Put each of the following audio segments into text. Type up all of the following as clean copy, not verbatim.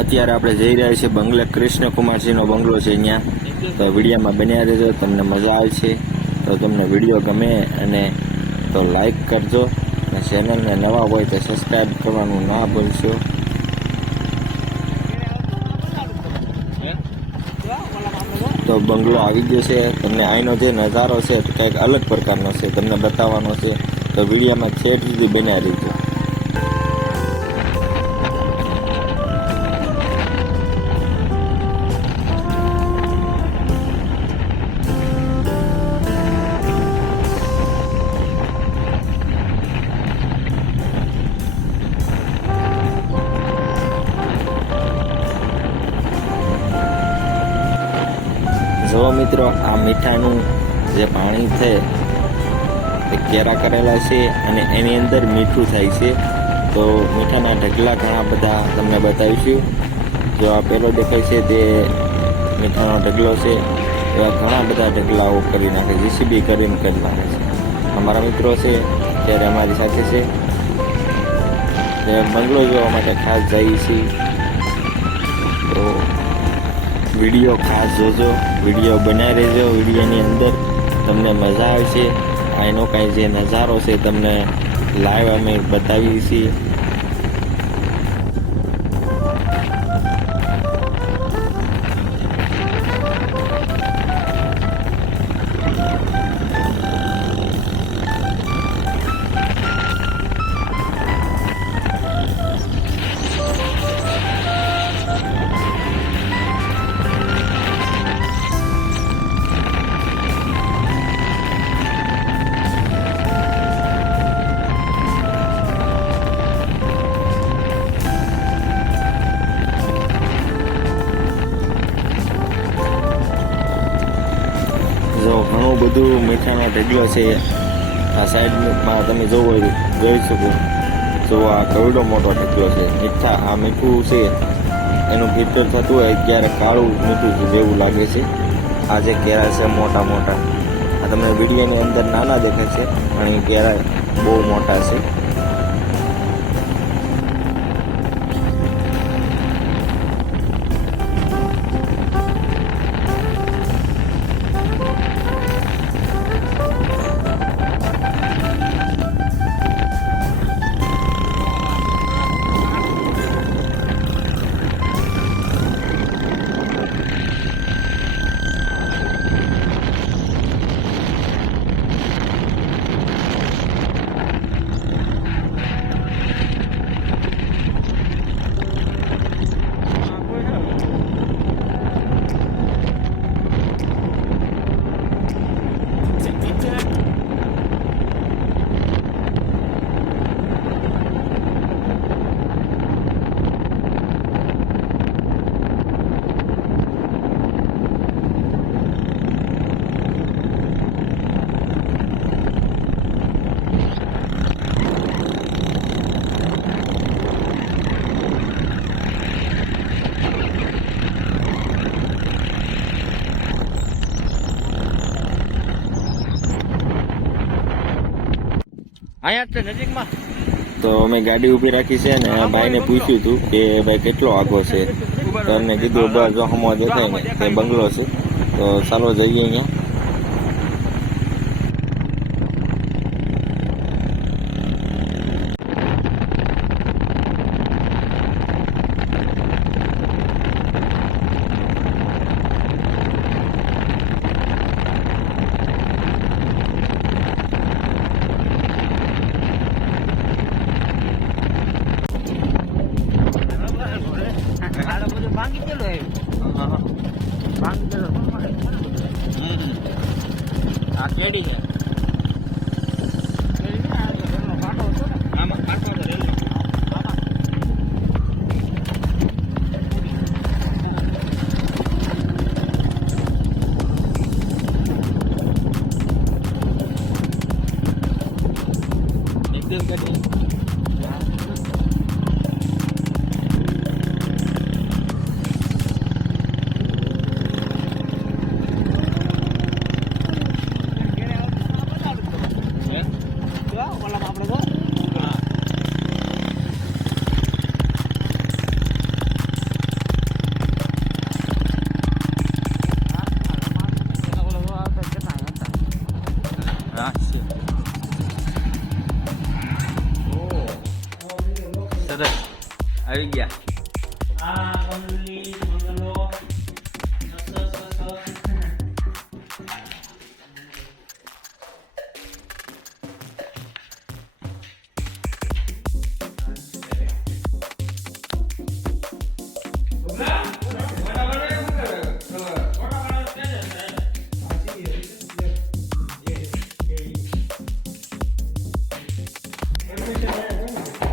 અત્યારે આપણે જઈ રહ્યા છીએ બંગલે કૃષ્ણકુમારજીનો બંગલો છે અહીંયા. તો વિડીયોમાં બન્યા રહેજો, તમને મજા આવશે. તો તમને વિડીયો ગમે અને તો લાઈક કરજો અને ચેનલને નવા હોય તો સબસ્ક્રાઈબ કરવાનું ના ભૂલશો. તો બંગલો આવી ગયો છે. તમને અહીંનો જે નજારો છે કંઈક અલગ પ્રકારનો છે, તમને બતાવવાનો છે. તો વિડીયોમાં છેક સુધી બન્યા રહેજો. જો મિત્રો, આ મીઠાનું જે પાણી છે એ કેરા કરેલા છે અને એની અંદર મીઠું થાય છે. તો મીઠાના ઢગલા ઘણા બધા તમને બતાવીશું. જો આ પેલો દેખાય છે તે મીઠાનો ઢગલો છે. એવા ઘણા બધા ઢગલાઓ કરી નાખે, જીસીબી કરીને કરી નાખે છે. અમારા મિત્રો છે ત્યારે અમારી સાથે છે. તે બંગલો જોવા માટે ખાસ જઈએ છીએ. તો વિડીયો ખાસ જોજો, વિડીયો બનાવી રહેજો. વિડીયોની અંદર તમને મજા આવશે. એનો કાંઈ જે નજારો છે તમને લાઈવ અમે બતાવીએ છીએ. ઘણું બધું મીઠાનો ઢગલો છે. આ સાઈડમાં તમે જોઈ શકો. જો આ કવડો મોટો ઢગલો છે. આ મીઠું છે એનું ફિલ્ટર થતું હોય ત્યારે કાળું મીઠું જેવું લાગે છે. આ જે કેરા છે મોટા મોટા, આ તમને વિડીયોની અંદર નાના દેખાય છે પણ એ કેરા બહુ મોટા છે. તો અમે ગાડી ઊભી રાખી છે ને ભાઈને પૂછ્યું હતું કે ભાઈ કેટલો આગો છે. તો એમને કીધું બસ જો હમો દેખાય ને તે બંગલો છે. તો ચાલો જઈએ અહીંયા. આ કેડી છે. એકદમ કેડી ગયા આ મંગલી મંગલો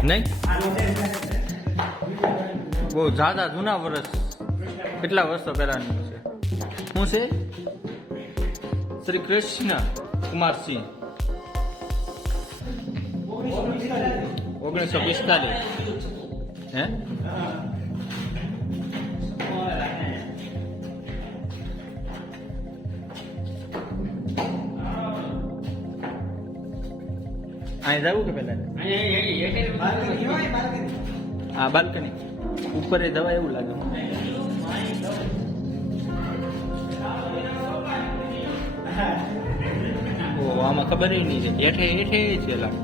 નહીં બહુ જાદા જૂના વર્ષ કેટલા વર્ષો પહેલાનું છે શું છે શ્રી કૃષ્ણ કુમારસિંહ 1945 હે અહીં જવું કે પેલા હા બાલ્કની ઉપર જવાય એવું લાગે ઓ આમાં ખબર નહીં છે હેઠે હેઠે છે લાગે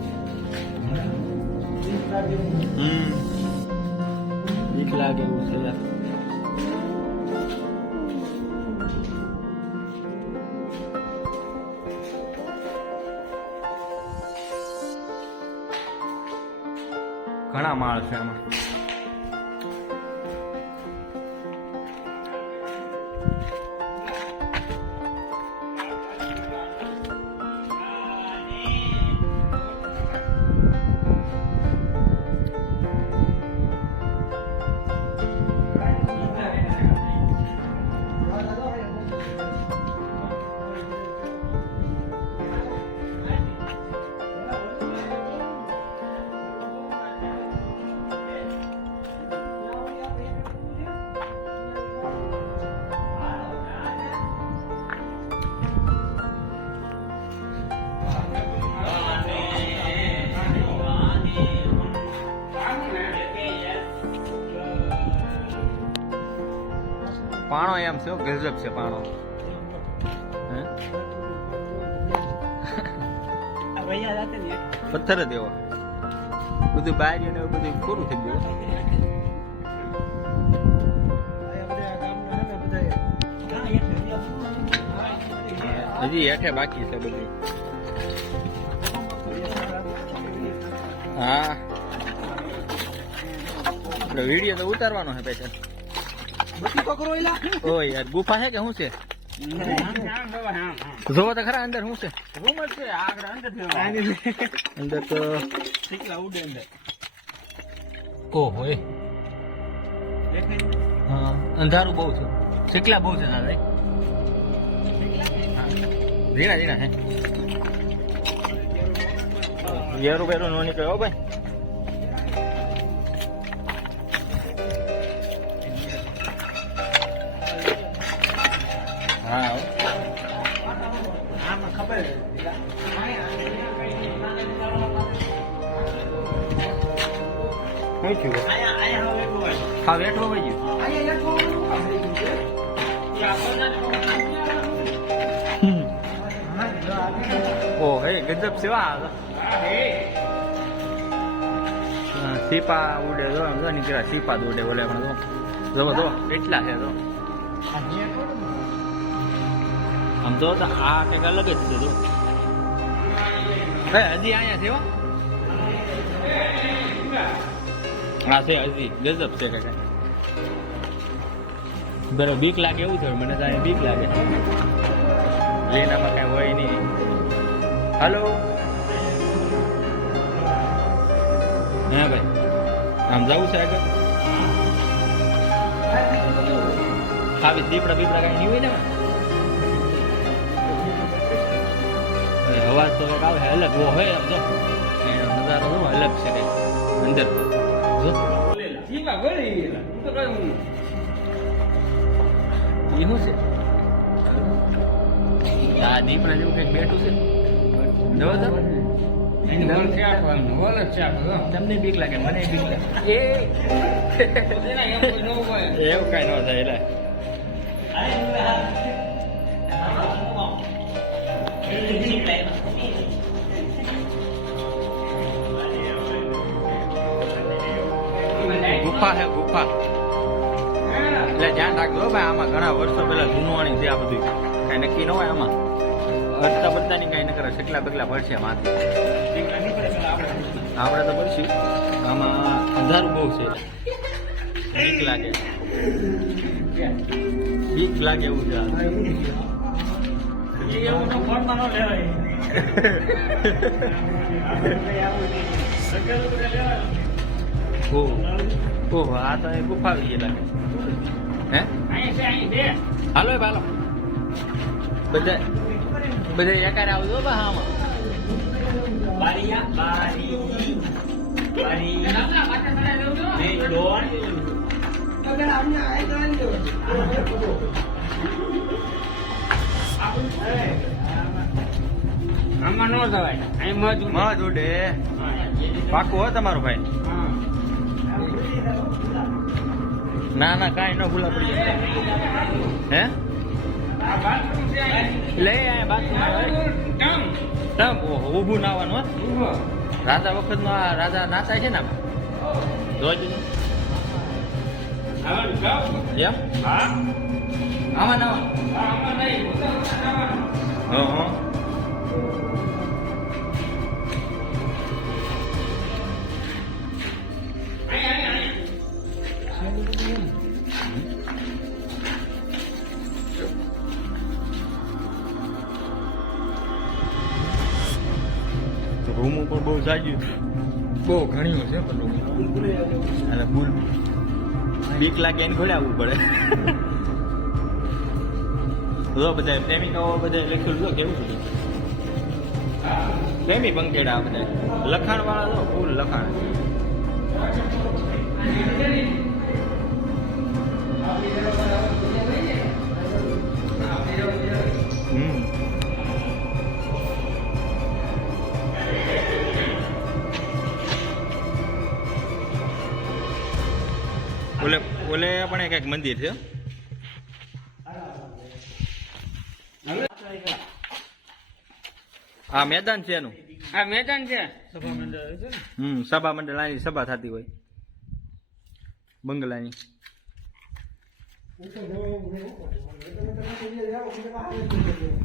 બીક લાગે એવું છે યાર ઘણા માળ છે આમાં પાણો એમ છે ગજબ છે પાણો પથ્થર જ એવો બધું બહાર ને બધું પૂરું થઈ ગયું હજી હેઠે બાકી છે બધું હા વિડીયો તો ઉતારવાનો છે પેશન ઓ યાર ગુફા છે કે શું છે જોવો તો ખરા અંદર શું છે અંદર તો ઓહો હા અંધારું બહુ છે શીકલા બહુ છે દાદા ઝીણા ઝીણા હે યારું બેરું નો નીકળ્યો ભાઈ હા ખબર શું થયું હા વેઠવો ભાઈ ઓ હે ગજબ સેવા સીપા ઉડે જો આમ જો નીકળ્યા સીપા ઉડે બોલે પણ જો જો કેટલા છે તો આમ તો આ કંઈક અલગ જ છે જો હે હજી અહીંયા છે હા છે હજી ગજબ છે કાકા બરાબર બીક લાગે એવું થયું મને તો અહીંયા બીક લાગે લેનામાં કાંઈ હોય નહીં હલો હા ભાઈ આમ જવું છે આગળ ખાવી દીપડા બીપડા કાંઈ નહીં હોય ને અવાજ તો કંઈક આવે અલગ હોય આમ જો એનો નજારો શું અલગ છે કંઈક અંદર જો એ શું છે આ દીપડા જેવું કંઈક બેઠું છે જો તો તમને બીક લાગે મને બીક લાગે એવું કઈ ન થાય એટલે ગુફા છે ગુફા. એટલે ધ્યાન રાખજો હો ભાઈ, આમાં ઘણા વર્ષો પહેલા જૂનવાણી છે આ બધું. કઈ નક્કી ન હોય આમાં. અડતા બધાની કઈ ન કરે, કેટલા બગલા પડશે માથે. આપણે તો પડશે. આમાં અંધારું બહુ છે, બીક લાગે. બીક લાગે એવું છે. ઓહો, આ તો ગુફા આવી ગઈ લાગે. હે હાલો હાલો બધા બધા એકારે આવજો બા આમાં. આમાં નો જવાય, અહીં માં જોડે પાકું હો તમારું ભાઈ. ના ના કાંઈ ન ભૂલા પડી જાય. હે લે બાથરૂમ ઊભું નાવાનું. રાજા વખત નો આ રાજા નાતા છે ને જોઈ એમ આમાં નાવા. રૂમ ઉપર બહુ જાગ્યું, બહુ ઘણ્યું છે પણ રૂમ. અને બુલ બીક લાગે એને ઘોડે આવવું પડે. જો બધા પ્રેમિકાઓ બધા લખેલું જો કેવું છે. પ્રેમી પંખેડા બધા લખાણ વાળા તો ફૂલ લખાણ. ઓલે પણ એક મંદિર છે. આ મેદાન છે એનું. આ મેદાન છે. સભા મંડળ આની સભા થતી હોય બંગલાની.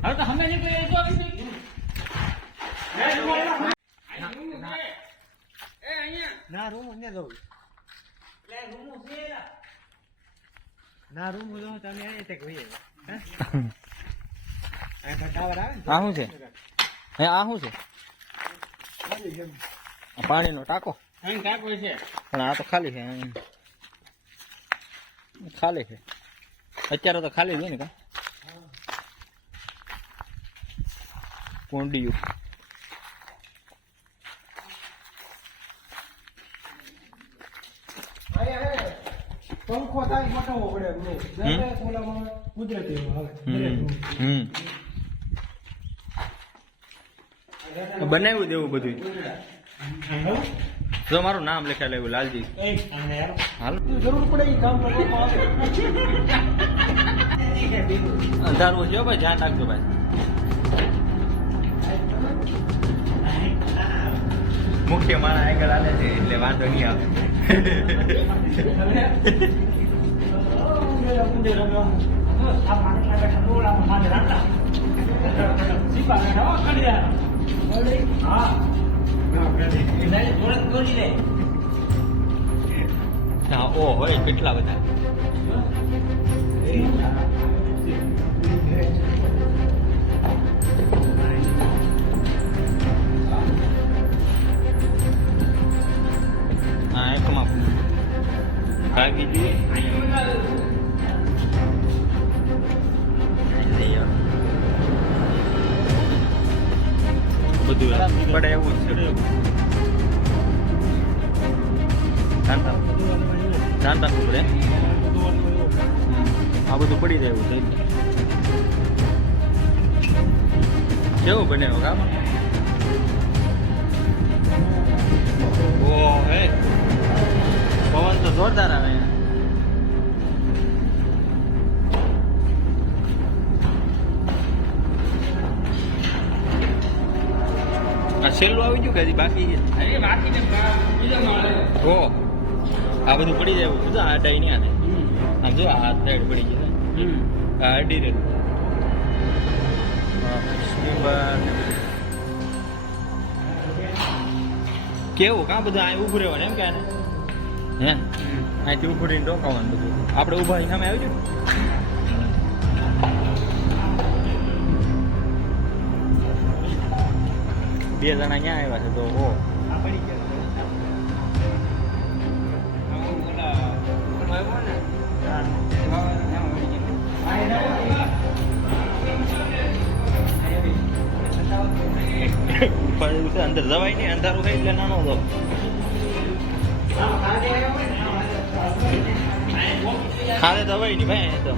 હવે તો અમે ના રૂમ ને દઉં ના રૂમ જો તમે અહીં તક હોઈએ. ટાવર આવે આ શું છે? હે આ શું છે? પાણીનો ટાંકો. અહીં ટાંકો છે પણ આ તો ખાલી છે. ખાલી છે અત્યારે તો ખાલી છે ને કા કોંડિયું. પંખો થાય મટાવવો પડે કુદરતી બનાવ્યું દેવું બધું. જો મારું નામ લખાયેલું એવું લાલજી. હાલ જરૂર પડે એ કામ કરવામાં આવે. અંધારું છે ભાઈ, ધ્યાન રાખજો ભાઈ. મુખ્ય માણસ આગળ આવે છે એટલે વાંધો નહીં આવે. હા ઓ હોય કેટલા બધા. હા એકમાં ભાગી જઈએ. બધું પડે એવું જ છે. જાણતા પડે આ બધું પડી જાય એવું છે. કેવું બને કામ? ઓ હે પવન તો જોરદાર આવે. આ છેલ્લું આવી ગયું કે હજી બાકી છે? બાકી બીજો માળે. ઓ આ બધું પડી જાય એવું છે આ ડાઈ નહીં આને આમ જો આ સાઈડ પડી ગઈ છે આ અડી રહ્યું કેવું કાં બધું અહીં ઉભું રહેવાનું એમ કે આને હે અહીંથી ઉભું રહીને રોકાવાનું બધું આપણે ઉભા અહીં સામે આવી જાય બે જણા ક્યાં આવ્યા છે તો ઓ અંદર જવાય નહીં અંધારું થાય એટલે નાનો હતો ખાલે દવાઈ નહીં ભાઈ તો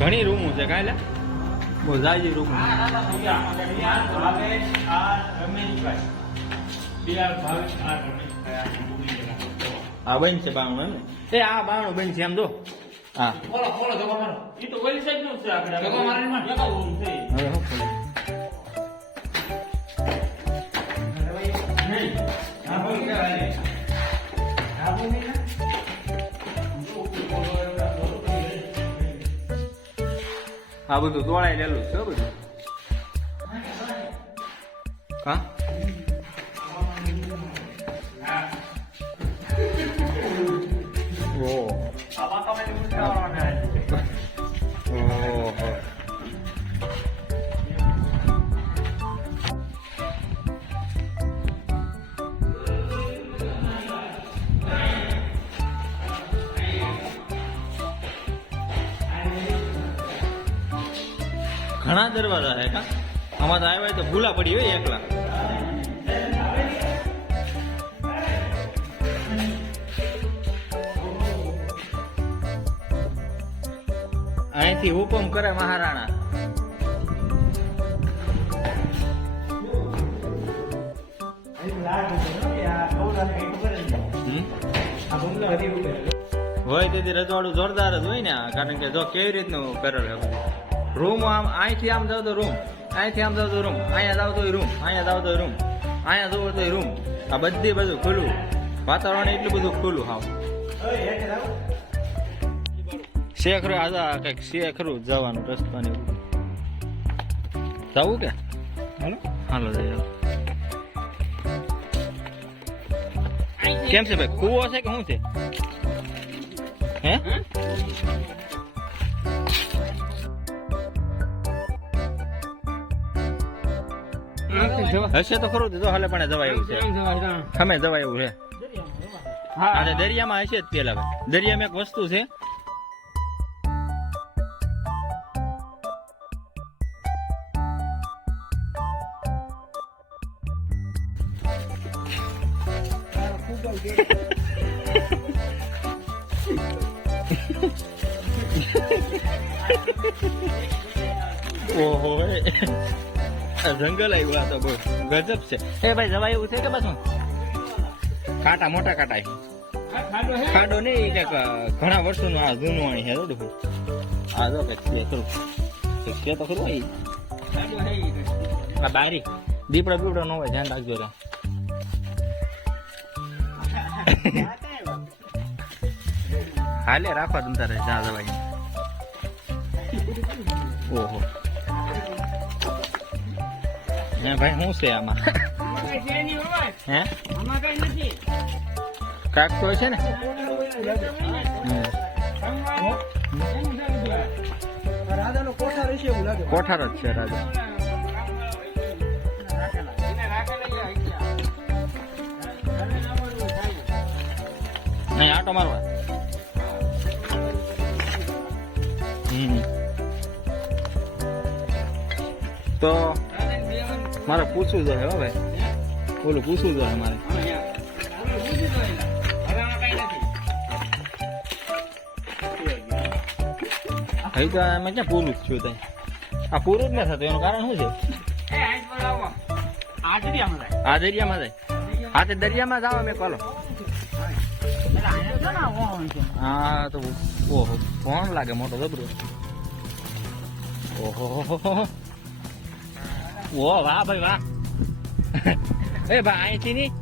ઘણી રૂમો છે કાલે બહુ જાજી રૂમ આ બન છે બાણું એમ ને એ આ બાણું બન છે એમ જો હા હવે હું ખોલું? આ બધું તોડાઈ લેલું છે બધું હા ઘણા દરવાજા છે કા આમાં તો આવ્યા તો ભૂલા પડી હોય એકલા અહીંથી હુકમ કરે મહારાણા હોય તેથી રજવાડું જોરદાર જ હોય ને કારણ કે જો કેવી રીતનું કરેલ છે રૂમ આમ અહીંથી આમ જાવ તો રૂમ અહીંથી આમ જાવ તો રૂમ અહીંયા જાવ તો રૂમ અહીંયા જાવ તો રૂમ અહીંયા જવું તો રૂમ આ બધી બધું ખુલ્લું વાતાવરણ એટલું બધું ખુલ્લું હાવ શેખરું આજા કંઈક શેખરું જવાનું રસ્તો ને એવું જવું કે હાલો હાલો જઈએ કેમ છે ભાઈ કૂવો છે કે શું છે હે હશે તો ખરું તો હાલે પણ જવાય એવું છે ખમે જવાય એવું છે હા દરિયામાં હશે જ પેલા ભાઈ દરિયામાં એક વસ્તુ છે ઓહો જંગલ આવ્યું આ તો બહુ ગજબ છે એ ભાઈ જવાય એવું છે કે પાછું કાંટા મોટા કાંટા ખાડો નહીં કંઈક ઘણા વર્ષોનું આ જૂનું વાણી છે રોડ આ જો કંઈક ખરું છે તો ખરું આ બારી દીપડા બીપડા ન હોય ધ્યાન રાખજો રે હાલે રાખવા તમ તારે જ્યાં જવાય ઓહો હે ભાઈ શું છે આમાં હે કાક તો છે ને કોઠાર જ છે રાજા નહીં આટો મારવા તો મારે પૂછવું જોઈએ હવે ઓલું પૂછવું જોઈએ મારે હજી તો આમાં ક્યાં પૂરું જ થયું થાય આ પૂરું જ ન થતું એનું કારણ શું છે એ આજ બોલાવો આ દરિયામાં જાય આ દરિયામાં જાય હા તે દરિયામાં જાવ અમે કોલો એટલે આયા તો ના હોવાનું છે હા તો ઓહો કોણ લાગે મોટો જબરો ઓહો ઓ વાહ ભાઈ વાહ એ ભાઈ અહીંથી નહીં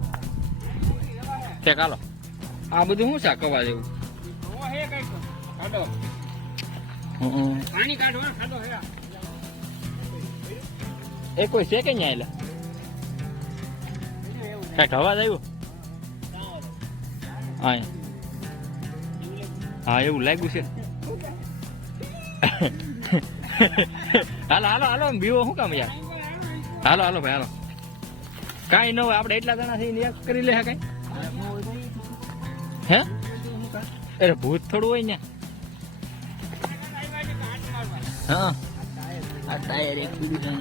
છે કાલો આ બધું શું છે કવા જેવું ઓ હે કઈ કાઢો પાણી કાઢો હા, કાઢો હે એ કોઈ છે કે ન્યા એલા કઈક અવાજ આવ્યો હા હા એવું લાગ્યું છે હાલો હાલો હાલો બીવો શું કામ યાર હાલો હાલો ભાઈ હાલો કાંઈ ન હોય આપણે એટલા જણા થઈ કરી લે કઈ હે અરે ભૂત થોડું હોય ને હા આ ટાયર એક બીજું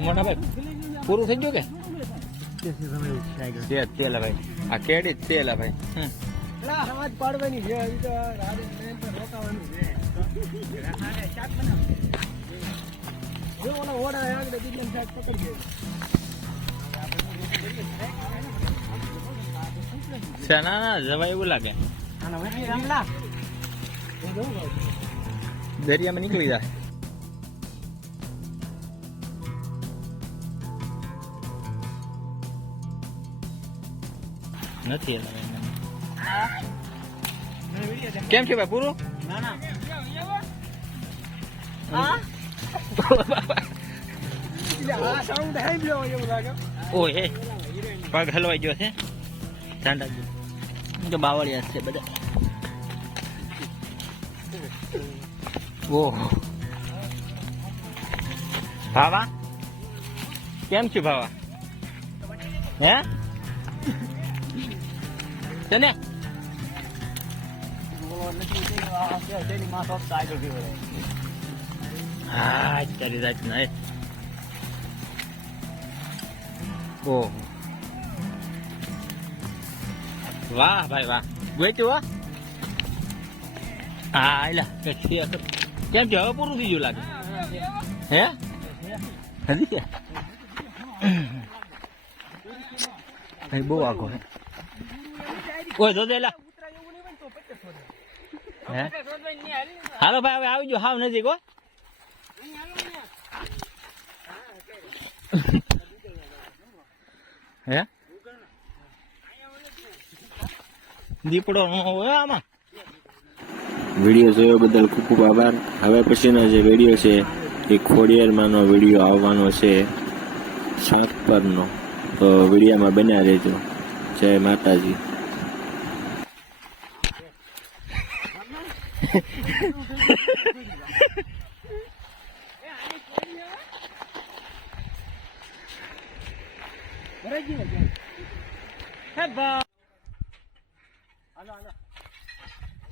મોટા ભાઈ પૂરું થઈ ગયું કે તેલ ભાઈ આ કેડી જ તેલ ભાઈ સમાજ પાડવાની છે હજી તો રાજસ્થાન પર રોકાવાનું છે જો ઓલો ઓડા આગળ બીજન શાક પકડી ગયો ના ના જવાય એવું લાગે આના વચ્ચે રમલા દરિયામાં નીકળી જાય નથી કેમ છે ભાઈ પૂરું ના ના આ સાઉન્ડ હે બ્યો એવું લાગે ઓય પગ હલવાઈ ગયો છે ઠંડા તો બાવળિયા છે બધા ઓહ ભાવા કેમ છે ભાવા હે છે ને હા તારી રાત ના ઓહ વાહ ભાઈ વાહ ગોઈતું હો હા એલા કેમ છે હવે પૂરું થઈ ગયું લાગે હે હજી કે બહુ આખો હે ઓય જો દેલા હે હાલો ભાઈ હવે આવી ગયો હાવ નજીક હો હે દીપડો ન હોય આમાં વિડીયો જોયો બદલ ખૂબ ખૂબ આભાર હવે પછીનો જે વિડીયો છે એ ખોડિયારમાંનો વિડીયો આવવાનો છે 7 પરનો તો વિડીયોમાં બન્યા રહેજો જય માતાજી હે બા હાલો હાલો